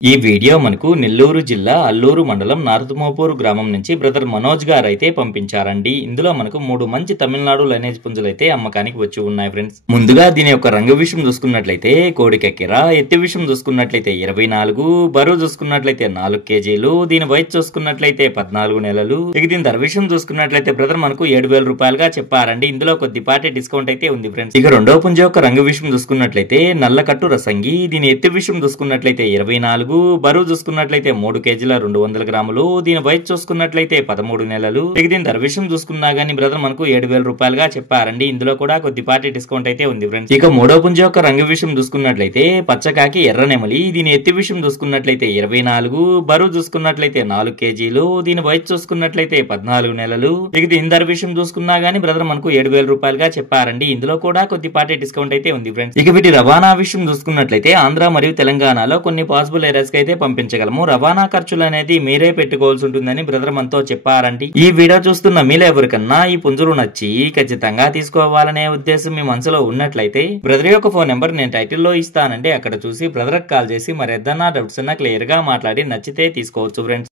ఈ వీడియో మనకు నెల్లూరు జిల్లా అల్లూరు మండలం నార్దుమోపూర్ గ్రామం నుంచి బ్రదర్ మనోజ్ గారు అయితే పంపించారండి. ఇందులో మనకు 3 మంచి తమిళనాడు లైనేజ్ పుంజులు అయితే అమ్మకానికి వచ్చి ఉన్నాయి ఫ్రెండ్స్. ముందుగా దీని యొక్క రంగు విషయం చూసుకున్నట్లయితే కోడికెక్కిర, ఎత్తి విషయం చూసుకున్నట్లయితే 24, బరువు చూసుకున్నట్లయితే 4 కేజీలు, దీని వయసు చూసుకున్నట్లయితే 14 నెలలు. ఇక దీని ధర విషయం చూసుకున్నట్లయితే బ్రదర్ మనకు 7,000 రూపాయలుగా చెప్పారండి. ఇందులో కొద్దిపాటి డిస్కౌంట్ అయితే ఉంది ఫ్రెండ్స్. ఇక రెండో పుంజ యొక్క రంగు విషయం చూసుకున్నట్లయితే నల్లకట్టు రసంగి, దీని ఎత్తి విషయం చూసుకున్నట్లయితే 24, బరువు చూసుకున్నట్లయితే 3 కేజీల 200 గ్రాములు, దీని వయసు చూసుకున్నట్లయితే 13 నెలలు. ఇక దీని ధర విషయం చూసుకున్నా గానీ బ్రదర్ మనకు 7,000 రూపాయలుగా చెప్పారండి. ఇందులో కూడా కొద్దిపాటి డిస్కౌంట్ అయితే ఉంది ఫ్రెండ్స్. ఇక మూడో పుంజ యొక్క రంగు విషయం చూసుకున్నట్లయితే పచ్చకాకి ఎర్ర నెమలి, దీని ఎత్తి విషయం చూసుకున్నట్లయితే 24, బరువు చూసుకున్నట్లయితే 4 కేజీలు, దీని వయసు చూసుకున్నట్లయితే 14 నెలలు. ఇక దీని ధర విషయం చూసుకున్నా గానీ బ్రదర్ మనకు 7,000 రూపాయలుగా చెప్పారండి. ఇందులో కూడా కొద్దిపాటి డిస్కౌంట్ అయితే ఉంది ఫ్రెండ్స్. ఇక వీటి రవాణా విషయం చూసుకున్నట్లయితే ఆంధ్ర మరియు తెలంగాణలో కొన్ని పాసిబుల్ ఏరియాస్ అయితే పంపించగలము. రవాణా ఖర్చులు అనేది మీరే పెట్టుకోవాల్సి ఉంటుందని బ్రదర్ మనతో చెప్పారండి. ఈ వీడియో చూస్తున్న మీలో ఎవరికన్నా ఈ పుంజులు నచ్చి ఖచ్చితంగా తీసుకోవాలనే ఉద్దేశం మీ మనసులో ఉన్నట్లయితే బ్రదర్ యొక్క ఫోన్ నెంబర్ నేను టైటిల్లో ఇస్తానండి. అక్కడ చూసి బ్రదర్ కాల్ చేసి మరి ఏదన్నా డౌట్స్ ఉన్నా క్లియర్ గా మాట్లాడి నచ్చితే తీసుకోవచ్చు ఫ్రెండ్స్.